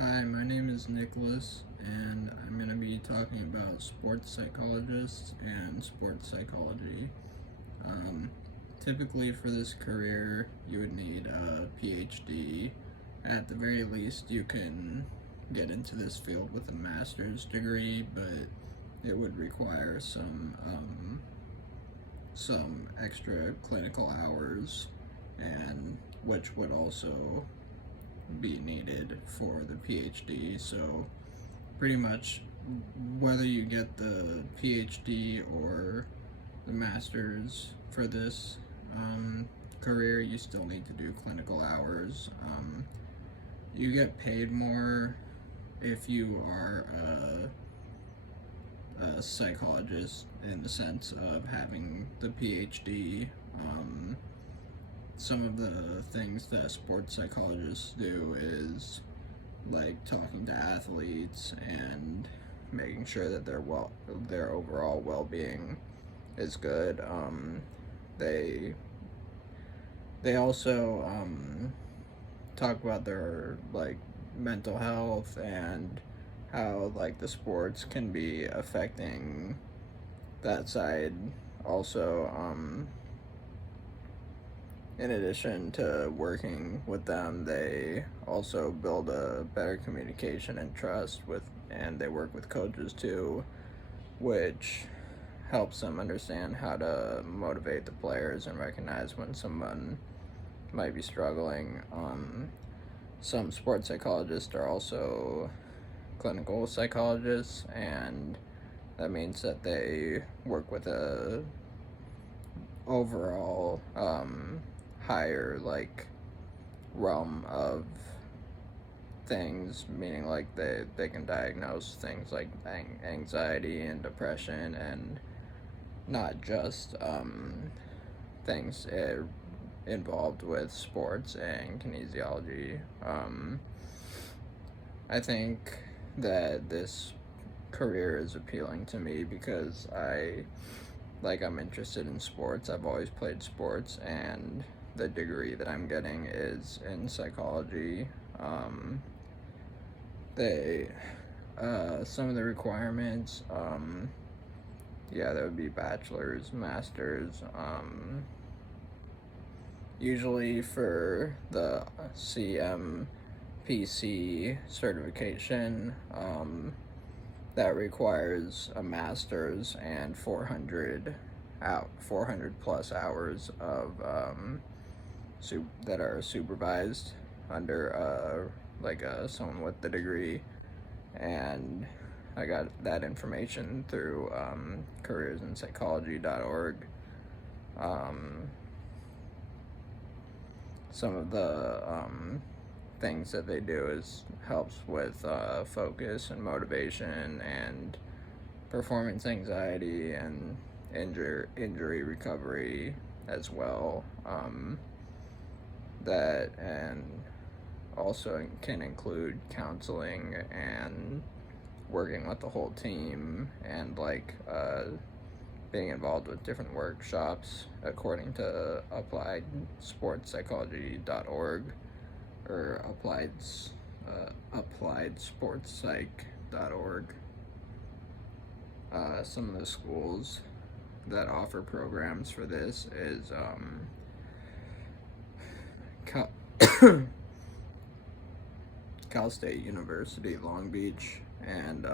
Hi, my name is Nicholas, and I'm going to be talking about sports psychologists and sports psychology. Um, Typically, for this career, you would need a PhD. At the very least, you can get into this field with a master's degree, but it would require some extra clinical hours, and which would also be needed for the PhD. So pretty much whether you get the PhD or the master's for this career, you still need to do clinical hours. You get paid more if you are a psychologist in the sense of having the PhD. Some of the things that sports psychologists do is like talking to athletes and making sure that their overall well-being is good. They they also talk about their like mental health and how like the sports can be affecting that side. Also, in addition to working with them, they also build a better communication and trust with, and they work with coaches too, which helps them understand how to motivate the players and recognize when someone might be struggling. Some sports psychologists are also clinical psychologists, and that means that they work with a overall higher like realm of things, meaning like they can diagnose things like anxiety and depression, and not just things involved with sports and kinesiology. I think that this career is appealing to me because I'm interested in sports. I've always played sports, and the degree that I'm getting is in psychology. They Some of the requirements, yeah, that would be bachelor's, master's. Usually for the CMPC certification, that requires a master's and 400 plus hours of that are supervised under someone with the degree. And I got that information through careersinpsychology.org. Some of the things that they do is helps with focus and motivation and performance anxiety and injury recovery as well. That and also can include counseling and working with the whole team, and being involved with different workshops according to appliedsportspsychology.org or appliedsportspsych.org. Some of the schools that offer programs for this is Cal State University, Long Beach, and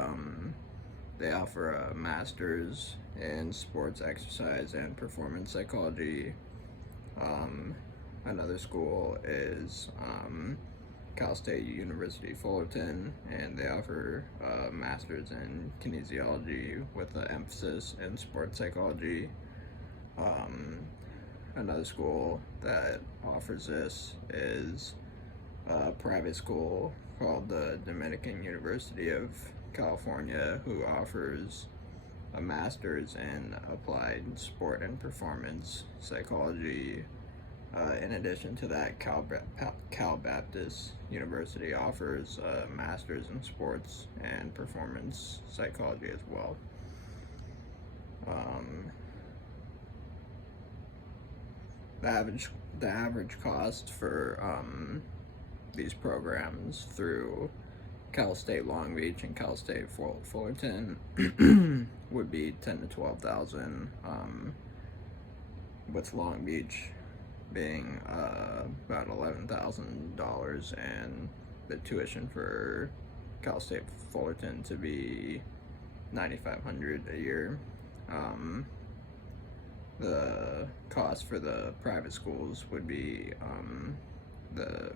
they offer a master's in sports exercise and performance psychology. Another school is Cal State University, Fullerton, and they offer a master's in kinesiology with an emphasis in sports psychology. Another school that offers this is a private school called the Dominican University of California, who offers a master's in applied sport and performance psychology. In addition to that, Cal Baptist University offers a master's in sports and performance psychology as well. The average cost for these programs through Cal State Long Beach and Cal State Fullerton would be 10 to 12,000, with Long Beach being about $11,000, and the tuition for Cal State Fullerton to be $9,500 a year. The cost for the private schools would be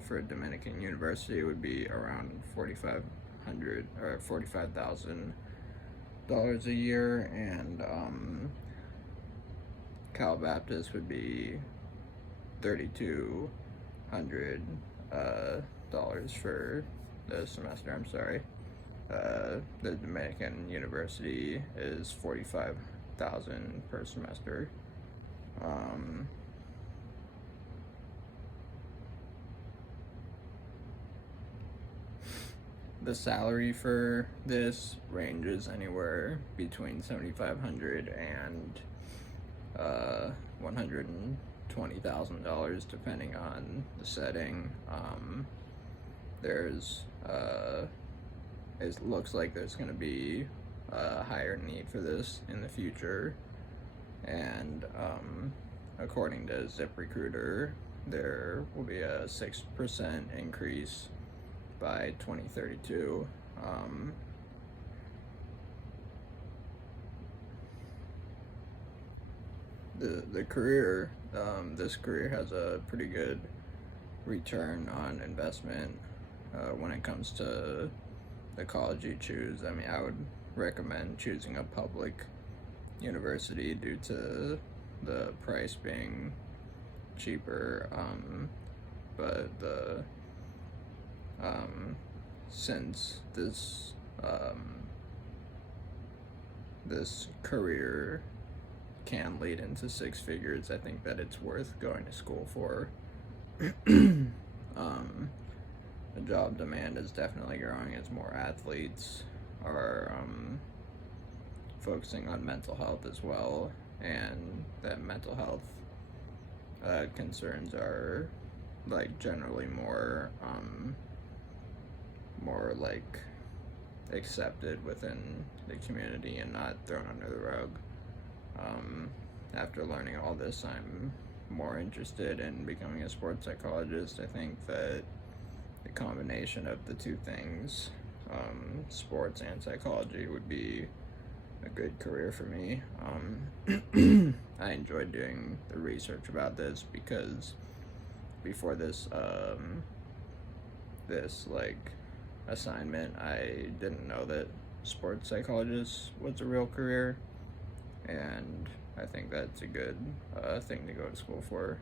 for Dominican University would be around $45,000 a year, and Cal Baptist would be $3,200 for the semester. I'm sorry. The Dominican University is $45,000 per semester. The salary for this ranges anywhere between $7,500 and $120,000, depending on the setting. It looks like there's going to be a higher need for this in the future, and according to ZipRecruiter, there will be a 6% increase by 2032. The career, this career has a pretty good return on investment when it comes to the college you choose. I mean, I would recommend choosing a public university due to the price being cheaper, but since this career can lead into six figures, I think that it's worth going to school for. The job demand is definitely growing as more athletes are focusing on mental health as well, and that mental health concerns are like generally more like accepted within the community and not thrown under the rug. After learning all this, I'm more interested in becoming a sports psychologist. I think that the combination of the two things, sports and psychology, would be a good career for me. I enjoyed doing the research about this because before this assignment, I didn't know that sports psychologist was a real career, and I think that's a good thing to go to school for.